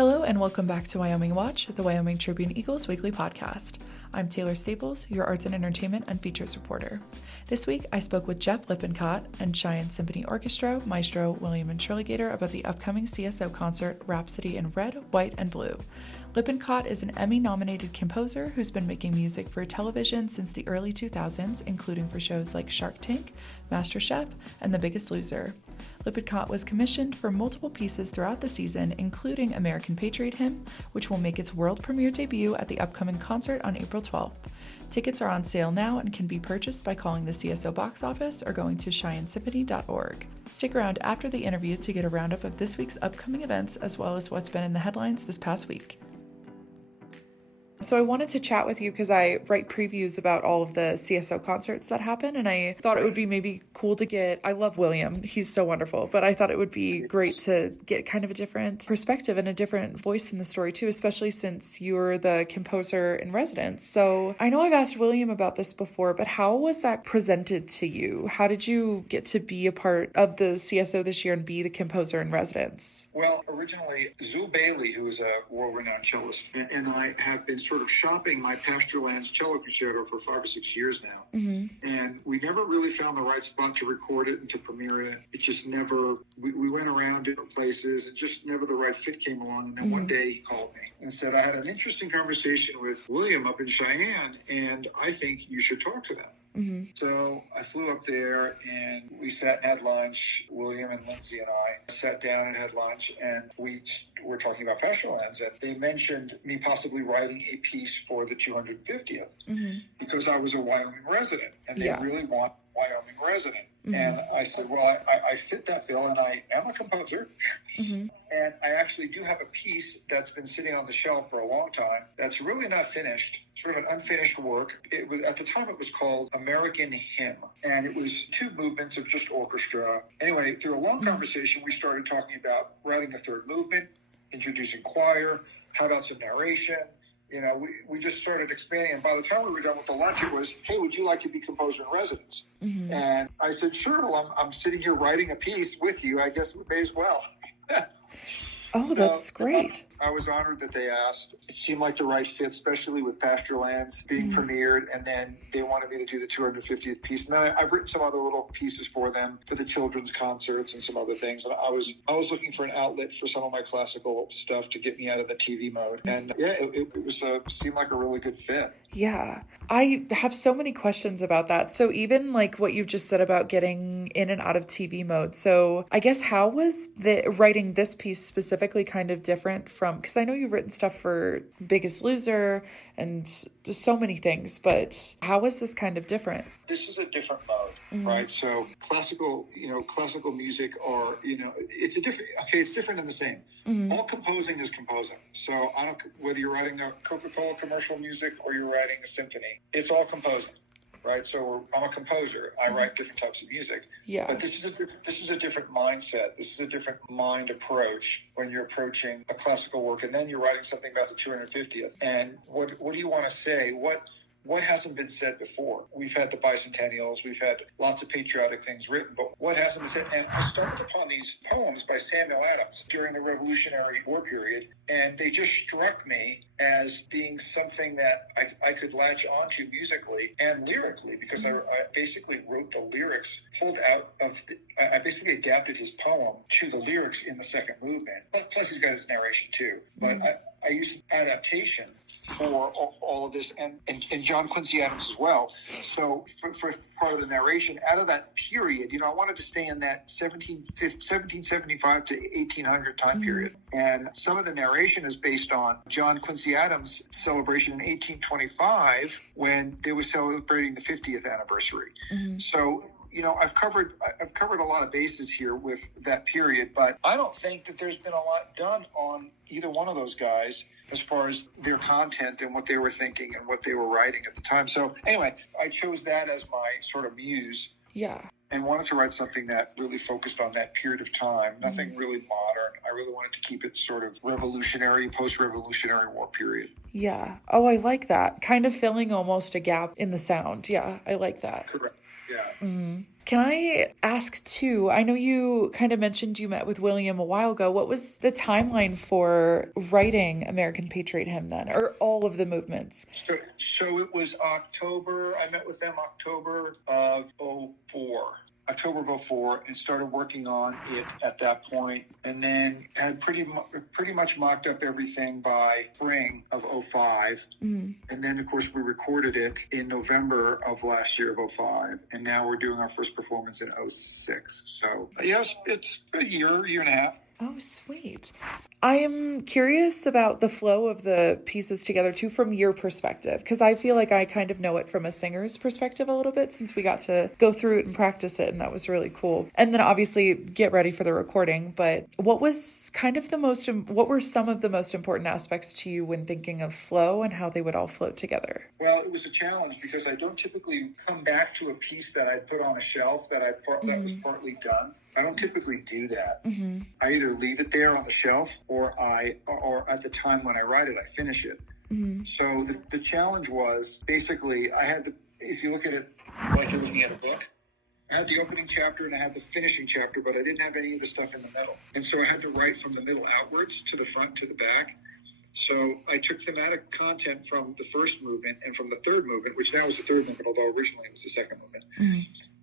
Hello and welcome back to Wyoming Watch, the Wyoming Tribune Eagles weekly podcast. I'm Taylor Staples, your arts and entertainment and features reporter. This week, I spoke with Jeff Lippencott and Cheyenne Symphony Orchestra, Maestro, William Intriligator about the upcoming CSO concert, Rhapsody in Red, White, and Blue. Lippencott is an Emmy-nominated composer who's been making music for television since the early 2000s, including for shows like Shark Tank, MasterChef, and The Biggest Loser. Lippencott was commissioned for multiple pieces throughout the season, including American Patriot Hymn, which will make its world premiere debut at the upcoming concert on April 12th. Tickets are on sale now and can be purchased by calling the CSO box office or going to CheyenneSymphony.org. Stick around after the interview to get a roundup of this week's upcoming events as well as what's been in the headlines this past week. So I wanted to chat with you because I write previews about all of the CSO concerts that happen, and I thought it would be maybe cool to I love William, he's so wonderful, but I thought it would be great to get kind of a different perspective and a different voice in the story too, especially since you're the composer in residence. So I know I've asked William about this before, but how was that presented to you? How did you get to be a part of the CSO this year and be the composer in residence? Well, originally, Zul Bailey, who is a world-renowned cellist, and I have been sort of shopping my Pastoral Lands cello concerto for 5 or 6 years now. Mm-hmm. And we never really found the right spot to record it and to premiere it. It just never, we went around different places and just never the right fit came along. And then one day he called me and said, I had an interesting conversation with William up in Cheyenne, and I think you should talk to them. Mm-hmm. So I flew up there and we sat and had lunch. William and Lindsay and I sat down and had lunch, and we were talking about Pastoral Lands. And they mentioned me possibly writing a piece for the 250th because I was a Wyoming resident and they really want Wyoming resident. Mm-hmm. And I said, well, I fit that bill, and I am a composer. Mm-hmm. And I actually do have a piece that's been sitting on the shelf for a long time that's really not finished, sort of an unfinished work. It was, at the time, it was called American Hymn, and it was 2 movements of just orchestra. Anyway, through a long conversation, we started talking about writing a third movement, introducing choir, how about some narration. You know, we just started expanding, and by the time we were done with the lunch, it was, hey, would you like to be composer in residence? Mm-hmm. And I said, sure, well, I'm sitting here writing a piece with you. I guess we may as well. Oh, so, that's great. I was honored that they asked. It seemed like the right fit, especially with Pastoral Lands being premiered, and then they wanted me to do the 250th piece. And then I've written some other little pieces for them for the children's concerts and some other things. And I was looking for an outlet for some of my classical stuff to get me out of the TV mode. And yeah, it was seemed like a really good fit. Yeah, I have so many questions about that. So even like what you've just said about getting in and out of TV mode. So I guess how was writing this piece specifically kind of different from, because I know you've written stuff for Biggest Loser and just so many things, but how was this kind of different? This is a different mode, right? So classical music, or, it's different and the same. Mm-hmm. All composing is composing. So whether you're writing a Coca-Cola commercial music or you're writing a symphony, it's all composing, right? So I'm a composer. I write different types of music. Yeah. But this is a different mindset. This is a different mind approach when you're approaching a classical work, and then you're writing something about the 250th. And what do you want to say? What hasn't been said before? We've had the bicentennials, we've had lots of patriotic things written, but what hasn't been said? And I stumbled upon these poems by Samuel Adams during the Revolutionary War period, and they just struck me as being something that I could latch onto musically and lyrically, because I basically wrote the lyrics, I basically adapted his poem to the lyrics in the second movement. Plus he's got his narration too. But I used adaptation for all of this, and John Quincy Adams as well. So for part of the narration, out of that period, I wanted to stay in that 1775 to 1800 time period. And some of the narration is based on John Quincy Adams' celebration in 1825 when they were celebrating the 50th anniversary. Mm-hmm. So I've covered a lot of bases here with that period, but I don't think that there's been a lot done on either one of those guys as far as their content and what they were thinking and what they were writing at the time. So anyway, I chose that as my sort of muse. Yeah. And wanted to write something that really focused on that period of time, nothing really modern. I really wanted to keep it sort of revolutionary, post-revolutionary war period. Yeah. Oh, I like that. Kind of filling almost a gap in the sound. Yeah, I like that. Correct. Yeah. Can I ask too, I know you kind of mentioned you met with William a while ago. What was the timeline for writing American Patriot Hymn then, or all of the movements? So it was October. I met with them October of October of 04, and started working on it at that point, and then had pretty much mocked up everything by spring of 05. And then, of course, we recorded it in November of last year of 05, and now we're doing our first performance in 06. So, yes, it's a year and a half. Oh, sweet. I am curious about the flow of the pieces together too, from your perspective, because I feel like I kind of know it from a singer's perspective a little bit, since we got to go through it and practice it, and that was really cool. And then obviously get ready for the recording. But what was kind of what were some of the most important aspects to you when thinking of flow and how they would all float together? Well, it was a challenge because I don't typically come back to a piece that I put on a shelf that that was partly done. I don't typically do that. I either leave it there on the shelf, or at the time when I write it, I finish it. So the challenge was basically if you look at it like you're looking at a book, I had the opening chapter and I had the finishing chapter, but I didn't have any of the stuff in the middle. And so I had to write from the middle outwards to the front to the back. So I took thematic content from the first movement and from the third movement, which now is the third movement, although originally it was the second movement,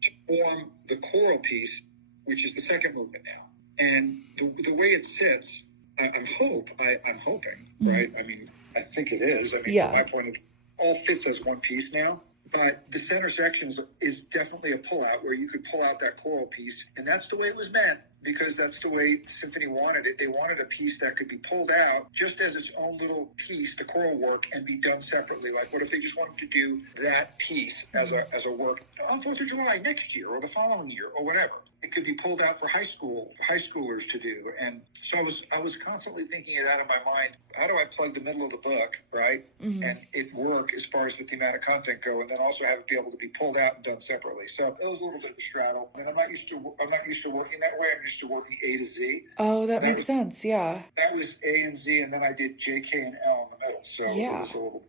to form the choral piece, which is the second movement now. And the way it sits, I'm hoping, right? I mean, I think it is. I mean, from my point of view, all fits as one piece now. But the center section is definitely a pullout where you could pull out that choral piece. And that's the way it was meant, because that's the way the symphony wanted it. They wanted a piece that could be pulled out just as its own little piece, the choral work, and be done separately. Like, what if they just wanted to do that piece as a work on 4th of July next year or the following year or whatever? It could be pulled out for high schoolers to do. And so I was constantly thinking it out of my mind. How do I plug the middle of the book, right? And it work as far as the thematic content go, and then also have it be able to be pulled out and done separately. So it was a little bit of a straddle. And I'm not used to working that way. I'm used to working A to Z. Oh, that makes sense. Yeah. That was A and Z, and then I did J, K, and L in the middle. So it was a little.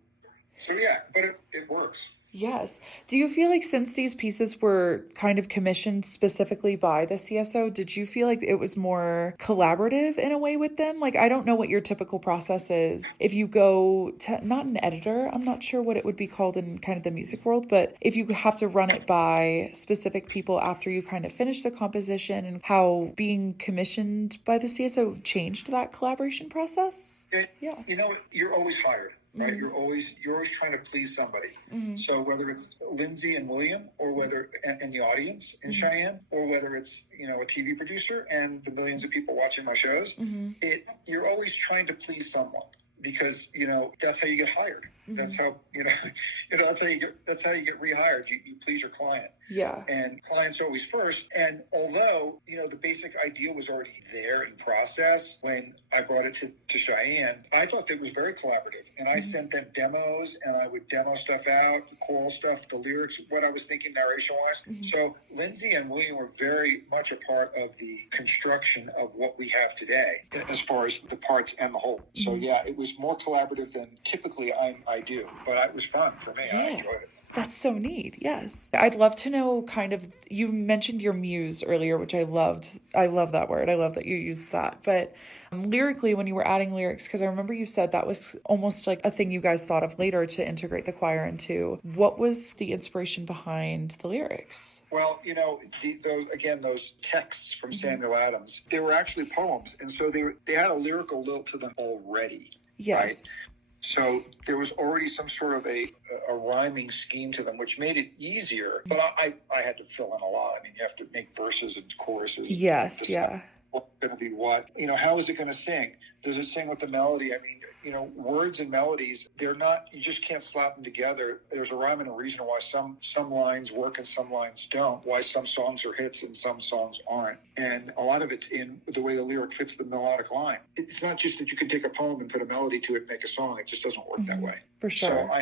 So yeah, but it works. Yes. Do you feel like, since these pieces were kind of commissioned specifically by the CSO, did you feel like it was more collaborative in a way with them? Like, I don't know what your typical process is. If you go to, not an editor, I'm not sure what it would be called in kind of the music world, but if you have to run it by specific people after you kind of finish the composition, and how being commissioned by the CSO changed that collaboration process? Yeah. You know, you're always hired. Right, you're always trying to please somebody. So whether it's Lindsay and William, or whether and the audience in Cheyenne, or whether it's a TV producer and the millions of people watching my shows, you're always trying to please someone, because that's how you get hired. That's how that's how you get rehired. You please your client. Yeah. And client's always first. And although the basic idea was already there in process when I brought it to Cheyenne, I thought it was very collaborative. And I sent them demos, and I would demo stuff out, the choral stuff, the lyrics, what I was thinking narration-wise. So Lindsay and William were very much a part of the construction of what we have today, as far as the parts and the whole. So yeah, it was more collaborative than typically I do, but it was fun for me. I enjoyed it. That's so neat. Yes. I'd love to know you mentioned your muse earlier, which I loved. I love that word. I love that you used that. But lyrically, when you were adding lyrics, because I remember you said that was almost like a thing you guys thought of later to integrate the choir into. What was the inspiration behind the lyrics? Well, those texts from Samuel Adams, they were actually poems. And so they had a lyrical lilt to them already. Yes. Right? So there was already some sort of a rhyming scheme to them, which made it easier. But I had to fill in a lot. I mean, you have to make verses and choruses. Yes, yeah. What's going to be what? How is it going to sing? Does it sing with the melody? I mean, words and melodies, they're not, you just can't slap them together. There's a rhyme and a reason why some lines work and some lines don't, why some songs are hits and some songs aren't. And a lot of it's in the way the lyric fits the melodic line. It's not just that you can take a poem and put a melody to it and make a song. It just doesn't work that way. For sure. So I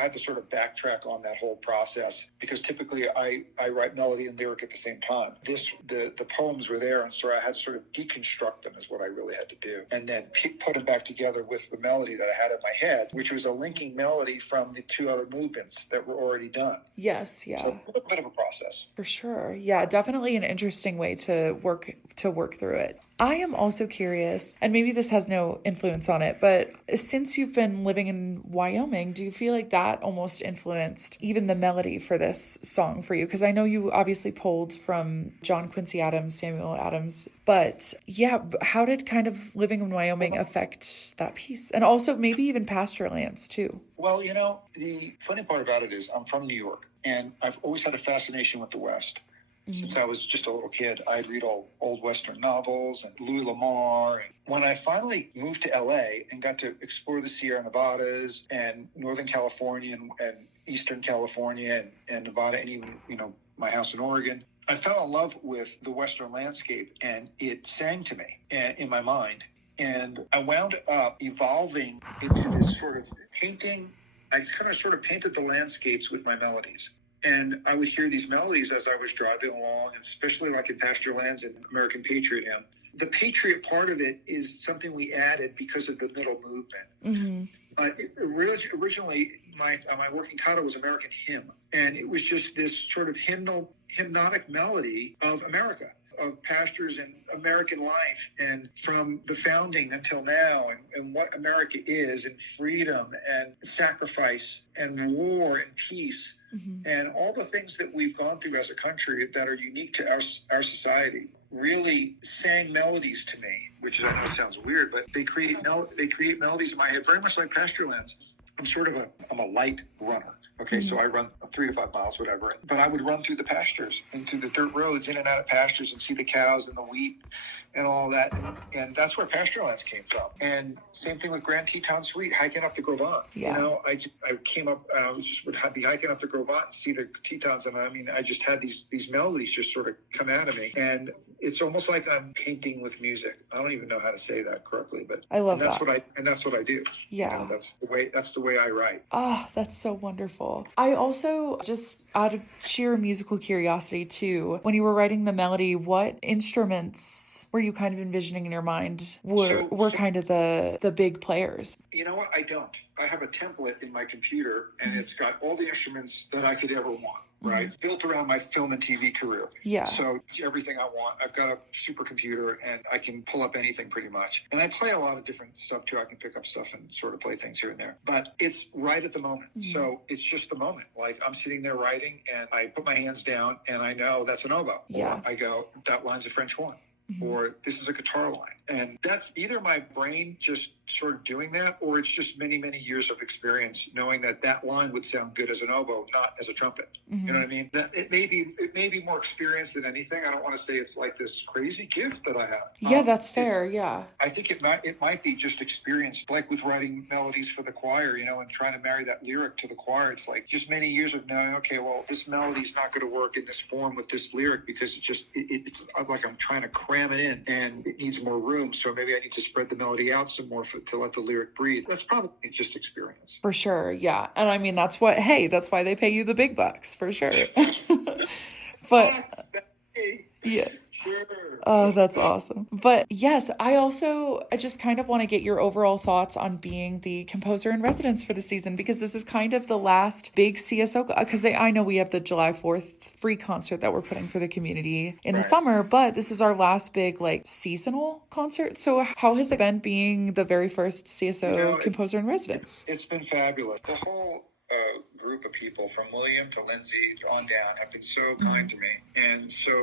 had to sort of backtrack on that whole process, because typically I write melody and lyric at the same time. The poems were there, and so I had to sort of of deconstruct them is what I really had to do. And then put them back together with the melody that I had in my head, which was a linking melody from the two other movements that were already done. Yes, yeah. So a little bit of a process. For sure. Yeah, definitely an interesting way to work through it. I am also curious, and maybe this has no influence on it, but since you've been living in Wyoming, do you feel like that almost influenced even the melody for this song for you? Because I know you obviously pulled from John Quincy Adams, Samuel Adams, but yeah, how did kind of living in Wyoming affect that piece? And also maybe even Pasture-lands too. Well, the funny part about it is I'm from New York, and I've always had a fascination with the West. Since I was just a little kid, I'd read all old Western novels and Louis L'Amour. And when I finally moved to LA and got to explore the Sierra Nevadas and Northern California and Eastern California and Nevada, and even, my house in Oregon, I fell in love with the Western landscape, and it sang to me in my mind. And I wound up evolving into this sort of painting. I kind of sort of painted the landscapes with my melodies. And I would hear these melodies as I was driving along, especially like in Pasture-lands and American Patriot Hymn. The Patriot part of it is something we added because of the middle movement. Mm-hmm. But originally, my working title was American Hymn. And it was just this sort of hypnotic melody of America, of pastures and American life, and from the founding until now, and what America is, and freedom and sacrifice and war and peace. Mm-hmm. And all the things that we've gone through as a country that are unique to our society really sang melodies to me, which I know sounds weird, but they create melodies in my head, very much like Pasture-lands. I'm a light runner. Okay, so I run 3 to 5 miles, whatever. But I would run through the pastures and through the dirt roads, in and out of pastures, and see the cows and the wheat and all that. And that's where Pasture-lands came from. And same thing with Grand Teton Suite, hiking up the Gros Ventre. Yeah. I came up, would be hiking up the Gros Ventre and see the Tetons. And I just had these melodies just sort of come out of me. And it's almost like I'm painting with music. I don't even know how to say that correctly, but I love that's that. That's what I do. Yeah. That's the way I write. Oh, that's so wonderful. I also, just out of sheer musical curiosity too, when you were writing the melody, what instruments were you kind of envisioning in your mind were kind of the big players? You know what? I don't. I have a template in my computer, and it's got all the instruments that I could ever want. Right. Built around my film and TV career. Yeah. So everything I want. I've got a supercomputer, and I can pull up anything pretty much. And I play a lot of different stuff too. I can pick up stuff and sort of play things here and there. But it's right at the moment. Mm-hmm. So it's just the moment. Like I'm sitting there writing, and I put my hands down, and I know that's an oboe. Yeah. Or I go, that line's a French horn. Mm-hmm. Or this is a guitar line. And that's either my brain just sort of doing that, or it's just many, many years of experience knowing that line would sound good as an oboe, not as a trumpet. Mm-hmm. You know what I mean? It may be more experience than anything. I don't want to say it's like this crazy gift that I have. Yeah, that's fair. Yeah. I think it might be just experience, like with writing melodies for the choir, and trying to marry that lyric to the choir. It's like just many years of knowing, okay, well, this melody's not going to work in this form with this lyric because it's like I'm trying to cram it in, and it needs more room. So maybe I need to spread the melody out some more to let the lyric breathe. That's probably just experience. For sure, yeah. And I mean, that's why they pay you the big bucks, for sure. But yes. Sure. Oh, that's awesome. But yes, I just kind of want to get your overall thoughts on being the composer in residence for the season, because this is kind of the last big CSO, because I know we have the July 4th free concert that we're putting for the community in the summer, but this is our last big seasonal concert. So how has it been being the very first CSO composer in residence? It's been fabulous. The whole group of people from William to Lindsay on down have been so kind to me, and so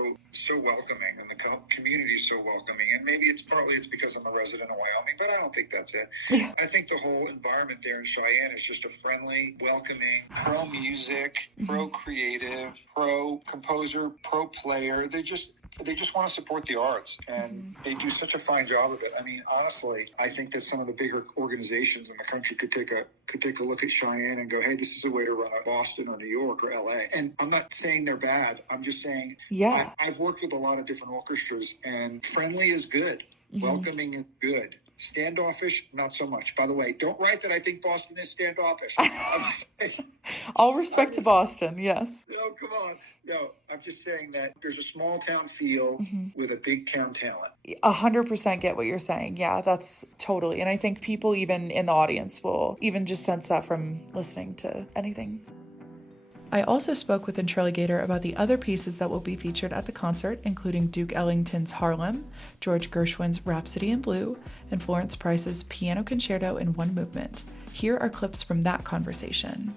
welcoming, and the community is so welcoming. And maybe it's because I'm a resident of Wyoming, but I don't think that's it. Yeah. I think the whole environment there in Cheyenne is just a friendly, welcoming, pro music, pro creative, pro composer, pro player. They just want to support the arts, and they do such a fine job of it. I mean, honestly, I think that some of the bigger organizations in the country could take a look at Cheyenne and go, hey, this is a way to run a Boston or New York or LA. And I'm not saying they're bad. I'm just saying, I've worked with a lot of different orchestras, and friendly is good. Mm-hmm. Welcoming is good. Standoffish, not so much. By the way, don't write that I think Boston is standoffish. All respect to Boston, yes. No, come on. No, I'm just saying that there's a small town feel with a big town talent. 100% get what you're saying. Yeah, that's totally. And I think people even in the audience will even just sense that from listening to anything. I also spoke with Intriligator about the other pieces that will be featured at the concert, including Duke Ellington's Harlem, George Gershwin's Rhapsody in Blue, and Florence Price's Piano Concerto in One Movement. Here are clips from that conversation.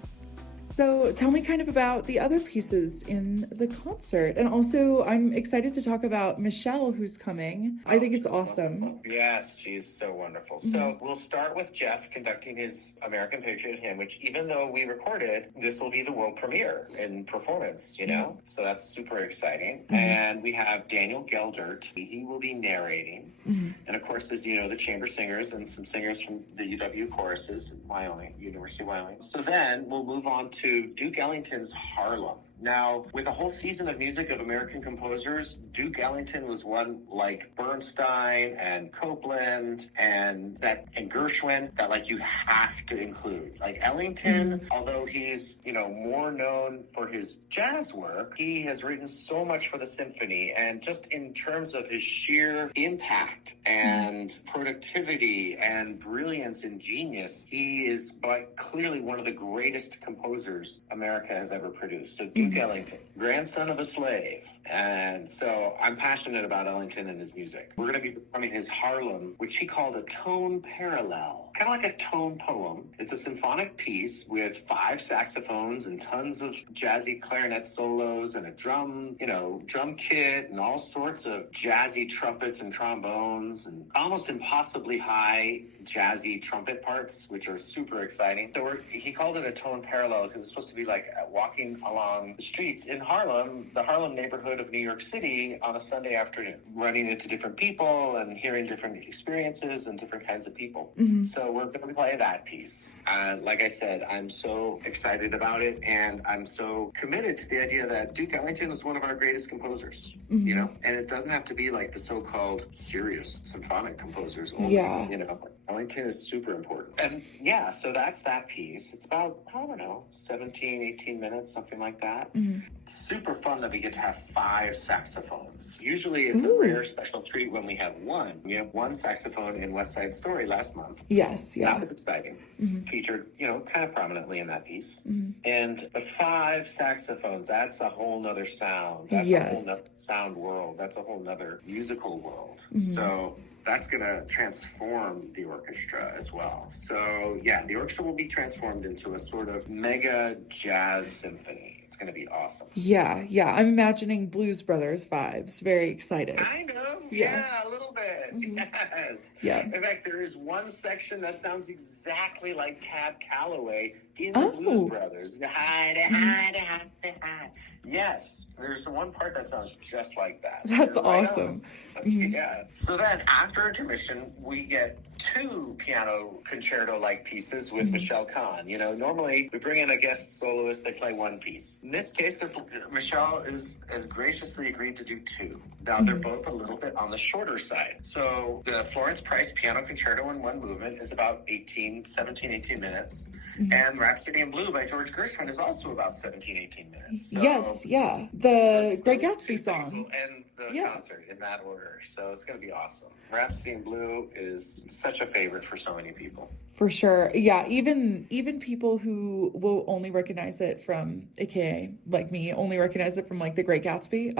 So tell me kind of about the other pieces in the concert. And also, I'm excited to talk about Michelle, who's coming. I think it's awesome. Yes, she's so wonderful. So we'll start with Jeff conducting his American Patriot Hymn, which even though we recorded, this will be the world premiere in performance, you know? So that's super exciting. And we have Daniel Geldert. He will be narrating. And of course, as you know, the chamber singers and some singers from the UW choruses in Wyoming, University of Wyoming. So then we'll move on to Duke Ellington's Harlem. Now, with a whole season of music of American composers, Duke Ellington was one like Bernstein and Copland and Gershwin that like you have to include. Like Ellington, although he's, you know, more known for his jazz work, he has written so much for the symphony, and just in terms of his sheer impact and productivity and brilliance and genius, he is clearly one of the greatest composers America has ever produced. So Duke Ellington, grandson of a slave. And so I'm passionate about Ellington and his music. We're going to be performing his Harlem, which he called a tone parallel, kind of like a tone poem. It's a symphonic piece with 5 saxophones and tons of jazzy clarinet solos and a drum kit and all sorts of jazzy trumpets and trombones and almost impossibly high jazzy trumpet parts, which are super exciting. So he called it a tone parallel because it was supposed to be like walking along the streets in Harlem, the Harlem neighborhood of New York City on a Sunday afternoon, running into different people and hearing different experiences and different kinds of people. So we're going to play that piece. Like I said, I'm so excited about it, and I'm so committed to the idea that Duke Ellington is one of our greatest composers, you know, and it doesn't have to be like the so-called serious symphonic composers only, you know. Ellington is super important. And yeah, so that's that piece. It's about, 17, 18 minutes, something like that. Super fun that we get to have 5 saxophones. Usually it's a rare special treat when we have one. We have 1 saxophone in West Side Story last month. Yes, yeah. That was exciting. Featured, kind of prominently in that piece. And the 5 saxophones, that's a whole nother sound. That's a whole nother sound world. That's a whole nother musical world. So that's going to transform the orchestra as well. So yeah, the orchestra will be transformed into a sort of mega jazz symphony. It's going to be awesome. Yeah. I'm imagining Blues Brothers vibes. Very excited. Kind of. Yeah, a little bit. Yes. Yeah. In fact, there is one section that sounds exactly like Cab Calloway in the Blues Brothers. Yes, there's one part that sounds just like that. That's awesome. Yeah. So then after intermission, we get 2 piano concerto-like pieces with Michelle Kahn. You know, normally we bring in a guest soloist, they play 1 piece. In this case, Michelle has graciously agreed to do 2. Now they're both a little bit on the shorter side. So the Florence Price Piano Concerto in One Movement is about 18 minutes. And Rhapsody in Blue by George Gershwin is also about 17, 18 minutes. So yes, yeah. The Great Gatsby song. And the concert in that order. So it's going to be awesome. Rhapsody in Blue is such a favorite for so many people. For sure. Yeah, even people who will only recognize it from, aka like me, only recognize it from like The Great Gatsby.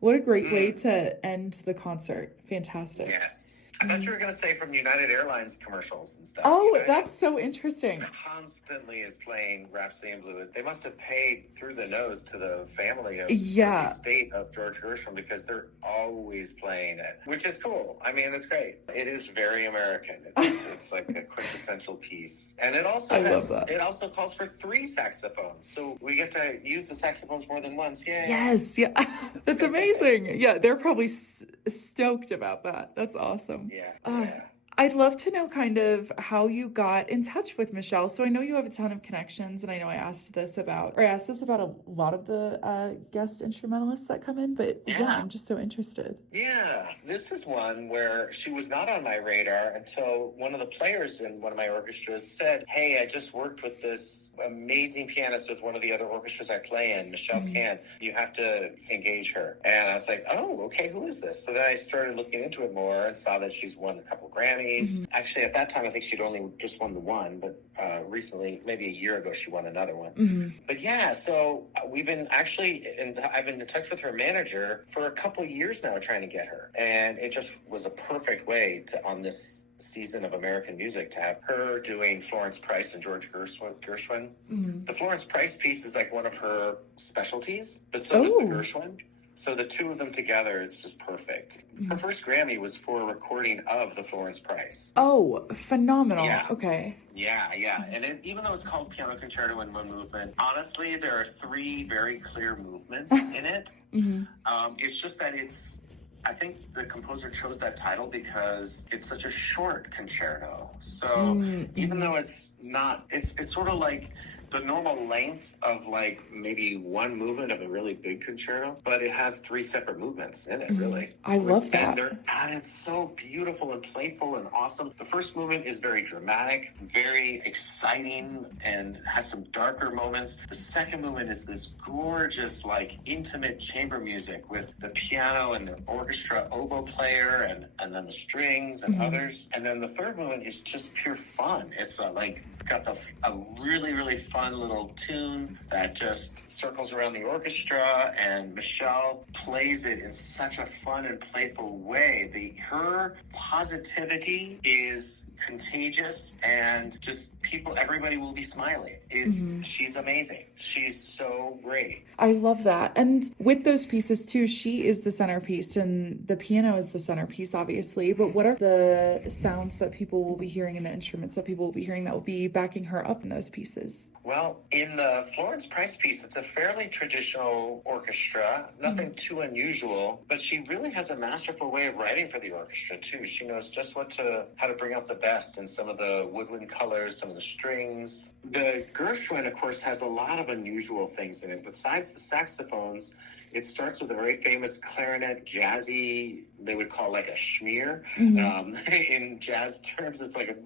What a great way to end the concert. Fantastic. Yes. I thought you were going to say from United Airlines commercials and stuff. Oh, United that's so interesting. Constantly is playing Rhapsody in Blue. They must have paid through the nose to the family of the estate of George Gershwin because they're always playing it, which is cool. I mean, it's great. It is very American. It's like a quintessential piece. And it also it also calls for 3 saxophones. So we get to use the saxophones more than once. Yay. Yes. Yeah. That's amazing. Yeah. They're probably stoked about that. That's awesome. Yeah. I'd love to know kind of how you got in touch with Michelle. So I know you have a ton of connections, and I know I asked this about a lot of the guest instrumentalists that come in, but yeah, I'm just so interested. Yeah, this is one where she was not on my radar until one of the players in one of my orchestras said, hey, I just worked with this amazing pianist with one of the other orchestras I play in, Michelle Can. You have to engage her. And I was like, oh, okay, who is this? So then I started looking into it more and saw that she's won a couple Grammys. Actually, at that time, I think she'd only just won the one, but recently, maybe a year ago, she won another one. But yeah, so we've been I've been in touch with her manager for a couple years now trying to get her. And it just was a perfect way on this season of American music to have her doing Florence Price and George Gershwin. The Florence Price piece is like one of her specialties, but so is the Gershwin. So the two of them together, it's just perfect. Her first Grammy was for a recording of the Florence Price. Oh, phenomenal. Yeah. Okay. Yeah. And even though it's called Piano Concerto in One Movement, honestly, there are three very clear movements in it. It's just that I think the composer chose that title because it's such a short concerto. So even though it's sort of like the normal length of like maybe one movement of a really big concerto, but it has three separate movements in it, really. I love that. And it's so beautiful and playful and awesome. The first movement is very dramatic, very exciting, and has some darker moments. The second movement is this gorgeous, like intimate chamber music with the piano and the orchestra oboe player and then the strings and others. And then the third movement is just pure fun. It's got a really, really fun little tune that just circles around the orchestra, and Michelle plays it in such a fun and playful way. Her positivity is contagious, and just everybody will be smiling. She's amazing. She's so great. I love that. And with those pieces too, she is the centerpiece and the piano is the centerpiece, obviously. But what are the sounds that people will be hearing and the instruments that people will be hearing that will be backing her up in those pieces? Well, in the Florence Price piece, it's a fairly traditional orchestra, nothing too unusual, but she really has a masterful way of writing for the orchestra too. She knows just how to bring out the best in some of the woodwind colors, some of the strings. The Gershwin, of course, has a lot of unusual things in it. Besides the saxophones, it starts with a very famous clarinet, jazzy, they would call like a schmear. In jazz terms, it's like a...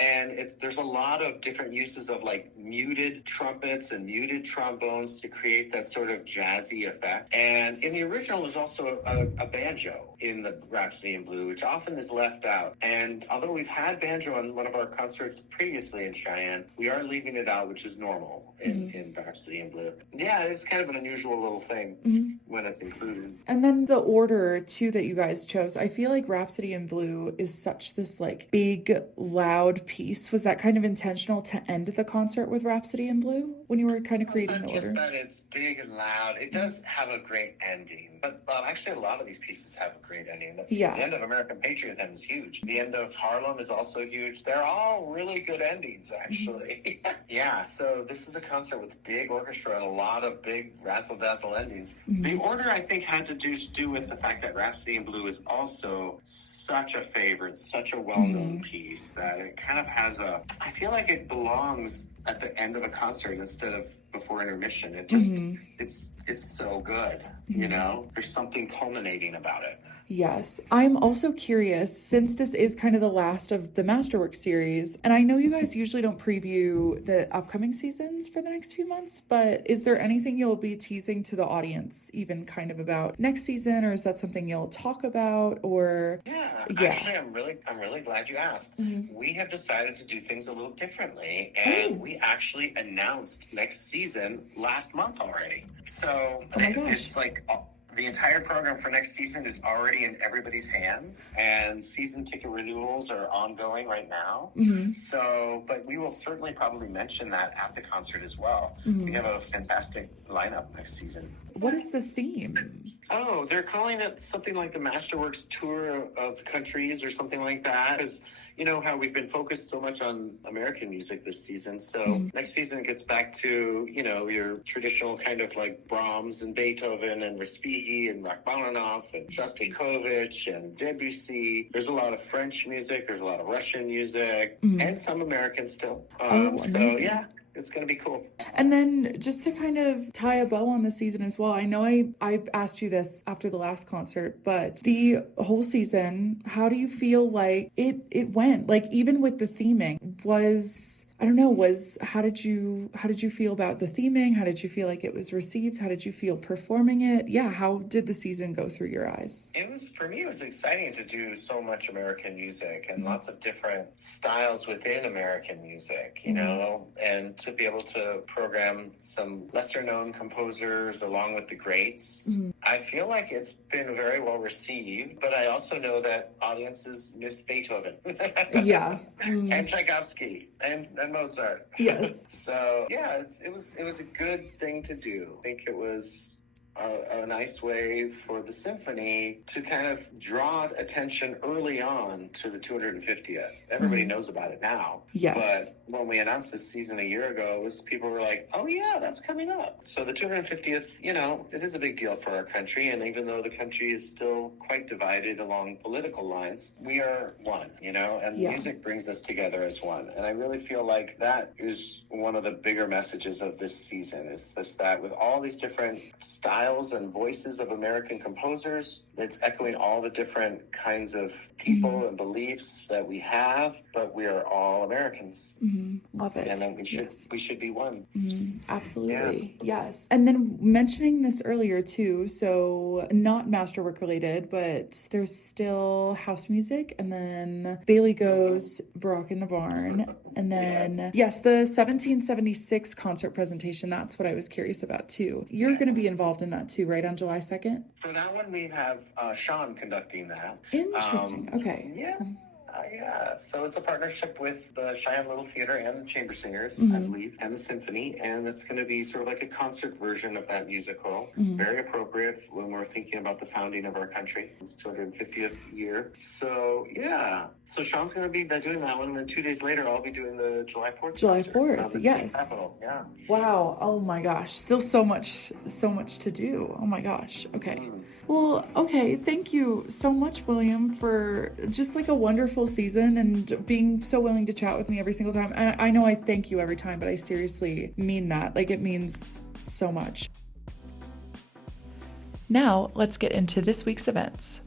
And there's a lot of different uses of like muted trumpets and muted trombones to create that sort of jazzy effect. And in the original, there's also a banjo in the Rhapsody in Blue, which often is left out. And although we've had banjo on one of our concerts previously in Cheyenne, we are leaving it out, which is normal in Rhapsody in Blue. Yeah, it's kind of an unusual little thing when it's included. And then the order too that you guys chose, I feel like Rhapsody in Blue is such this like big, loud piece. Was that kind of intentional to end the concert with Rhapsody in Blue when you were kind of creating the order? It's not just that it's big and loud. It does have a great ending. But actually, a lot of these pieces have a great ending. The end of American Patriot Hymn is huge. The end of Harlem is also huge. They're all really good endings, actually. Yeah, so this is a concert with big orchestra and a lot of big razzle-dazzle endings. The order, I think, had to do with the fact that Rhapsody in Blue is also such a favorite, such a well-known piece that it kind of has I feel like it belongs at the end of a concert instead of before intermission. It just, it's so good, you know? There's something culminating about it. Yes. I'm also curious, since this is kind of the last of the Masterwork series, and I know you guys usually don't preview the upcoming seasons for the next few months, but is there anything you'll be teasing to the audience even kind of about next season, or is that something you'll talk about, or? Yeah. Actually, I'm really glad you asked. We have decided to do things a little differently, and we actually announced next season last month already. So it's like... The entire program for next season is already in everybody's hands, and season ticket renewals are ongoing right now. So, but we will certainly probably mention that at the concert as well. We have a fantastic lineup next season. What is the theme? Oh, they're calling it something like the Masterworks Tour of Countries or something like that. Because, you know, how we've been focused so much on American music this season. So next season it gets back to, you know, your traditional kind of like Brahms and Beethoven and Respighi and Rachmaninoff and Shostakovich and Debussy. There's a lot of French music. There's a lot of Russian music and some American still. So yeah. It's going to be cool. And then just to kind of tie a bow on the season as well, I know I asked you this after the last concert, but the whole season, how do you feel like it went? Like, even with the theming, how did you feel about the theming? How did you feel like it was received? How did you feel performing it? Yeah, how did the season go through your eyes? For me, it was exciting to do so much American music and lots of different styles within American music, you know, and to be able to program some lesser known composers along with the greats. I feel like it's been very well received, but I also know that audiences miss Beethoven. Yeah. And Tchaikovsky and Mozart. Yes. So yeah, it was a good thing to do. I think it was a nice way for the symphony to kind of draw attention early on to the 250th. Everybody knows about it now. Yes. But when we announced this season a year ago, people were like, oh yeah, that's coming up. So the 250th, you know, it is a big deal for our country. And even though the country is still quite divided along political lines, we are one, you know, and music brings us together as one. And I really feel like that is one of the bigger messages of this season, is just that with all these different styles and voices of American composers, it's echoing all the different kinds of people and beliefs that we have, but we are all Americans. Love it. And then we should be one. Absolutely. Yeah. Yes. And then mentioning this earlier too, so not masterwork related, but there's still house music, and then Bailey Goes, Baroque in the Barn, and then yes, the 1776 concert presentation. That's what I was curious about too. You're going to be involved in that too, right, on July 2nd? For that one, we have Sean conducting that. Interesting. Okay. Yeah, so it's a partnership with the Cheyenne Little Theater and the Chamber Singers, I believe, and the Symphony, and it's going to be sort of like a concert version of that musical. Very appropriate when we're thinking about the founding of our country. It's 250th year. So, yeah. So Sean's going to be doing that one, and then 2 days later, I'll be doing the July 4th July concert 4th, yes. State Capitol. Yeah. Wow. Oh my gosh. Still so much to do. Oh my gosh. Okay. Well, okay. Thank you so much, William, for just like a wonderful season and being so willing to chat with me every single time. And I know I thank you every time, but I seriously mean that. Like, it means so much. Now, let's get into this week's events.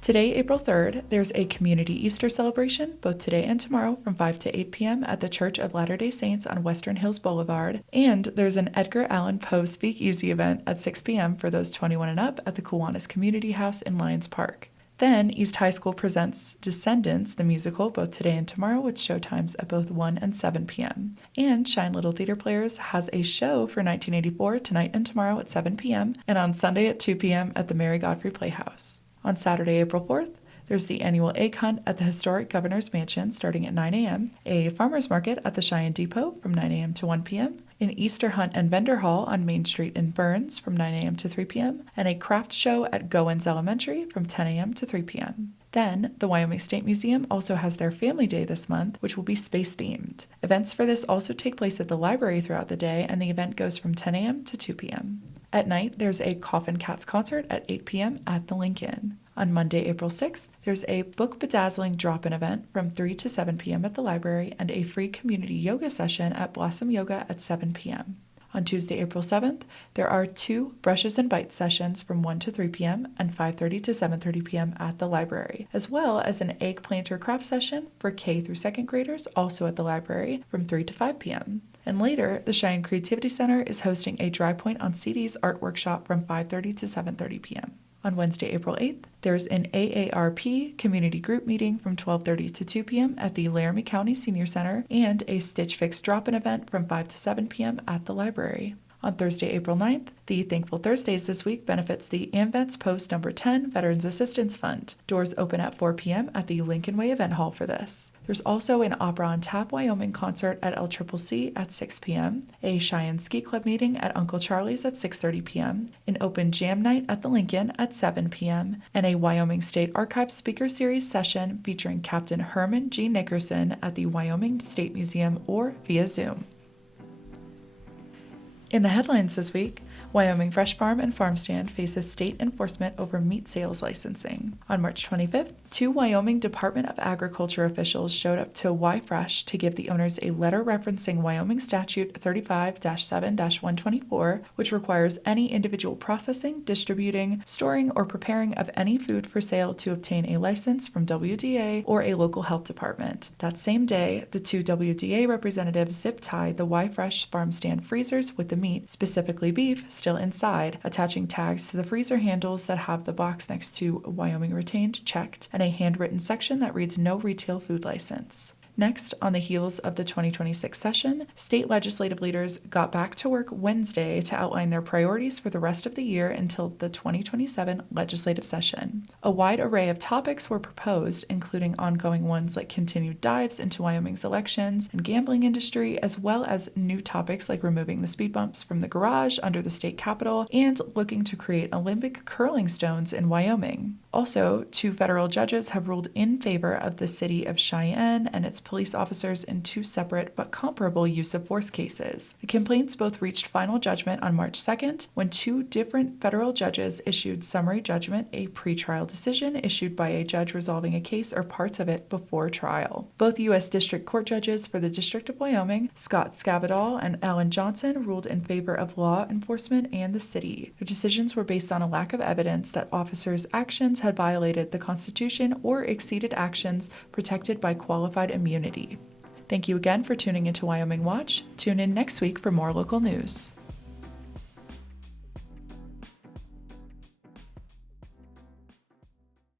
Today, April 3rd, there's a community Easter celebration, both today and tomorrow from 5 to 8 p.m. at the Church of Latter-day Saints on Western Hills Boulevard. And there's an Edgar Allan Poe Speakeasy event at 6 p.m. for those 21 and up at the Kiwanis Community House in Lions Park. Then, East High School presents Descendants, the musical, both today and tomorrow, with showtimes at both 1 and 7 p.m. And Shine Little Theater Players has a show for 1984 tonight and tomorrow at 7 p.m. and on Sunday at 2 p.m. at the Mary Godfrey Playhouse. On Saturday, April 4th, there's the annual egg hunt at the historic Governor's Mansion starting at 9 a.m., a farmer's market at the Cheyenne Depot from 9 a.m. to 1 p.m., an Easter hunt and vendor hall on Main Street in Burns from 9 a.m. to 3 p.m., and a craft show at Goins Elementary from 10 a.m. to 3 p.m. Then, the Wyoming State Museum also has their Family Day this month, which will be space-themed. Events for this also take place at the library throughout the day, and the event goes from 10 a.m. to 2 p.m. At night, there's a Coffin Cats concert at 8 p.m. at the Lincoln. On Monday, April 6th, there's a Book Bedazzling drop-in event from 3 to 7 p.m. at the library and a free community yoga session at Blossom Yoga at 7 p.m. On Tuesday, April 7th, there are 2 Brushes and Bites sessions from 1 to 3 p.m. and 5:30 to 7:30 p.m. at the library, as well as an egg planter craft session for K through 2nd graders also at the library from 3 to 5 p.m. And later, the Cheyenne Creativity Center is hosting a Dry Point on CDs art workshop from 5:30 to 7:30 p.m. On Wednesday, April 8th, there's an AARP community group meeting from 12:30 to 2 p.m. at the Laramie County Senior Center and a Stitch Fix drop-in event from 5 to 7 p.m. at the library. On Thursday, April 9th, the Thankful Thursdays this week benefits the AMVETS Post No. 10 Veterans Assistance Fund. Doors open at 4 p.m. at the Lincoln Way Event Hall for this. There's also an Opera on Tap Wyoming concert at LCCC at 6 p.m., a Cheyenne Ski Club meeting at Uncle Charlie's at 6:30 p.m., an open jam night at the Lincoln at 7 p.m., and a Wyoming State Archives Speaker Series session featuring Captain Herman G. Nickerson at the Wyoming State Museum or via Zoom. In the headlines this week, Wyoming Fresh Farm and Farm Stand faces state enforcement over meat sales licensing. On March 25th, 2 Wyoming Department of Agriculture officials showed up to Y-Fresh to give the owners a letter referencing Wyoming Statute 35-7-124, which requires any individual processing, distributing, storing, or preparing of any food for sale to obtain a license from WDA or a local health department. That same day, the 2 WDA representatives zip-tied the Y-Fresh Farm Stand freezers with the meat, specifically beef, still inside, attaching tags to the freezer handles that have the box next to Wyoming Retained checked and a handwritten section that reads no retail food license. Next, on the heels of the 2026 session, state legislative leaders got back to work Wednesday to outline their priorities for the rest of the year until the 2027 legislative session. A wide array of topics were proposed, including ongoing ones like continued dives into Wyoming's elections and gambling industry, as well as new topics like removing the speed bumps from the garage under the state capitol and looking to create Olympic curling stones in Wyoming. Also, 2 federal judges have ruled in favor of the city of Cheyenne and its police officers in 2 separate but comparable use of force cases. The complaints both reached final judgment on March 2nd when 2 different federal judges issued summary judgment, a pretrial decision issued by a judge resolving a case or parts of it before trial. Both U.S. District Court judges for the District of Wyoming, Scott Scavadal and Alan Johnson, ruled in favor of law enforcement and the city. Their decisions were based on a lack of evidence that officers' actions had violated the Constitution or exceeded actions protected by qualified immunity. Thank you again for tuning into Wyoming Watch. Tune in next week for more local news.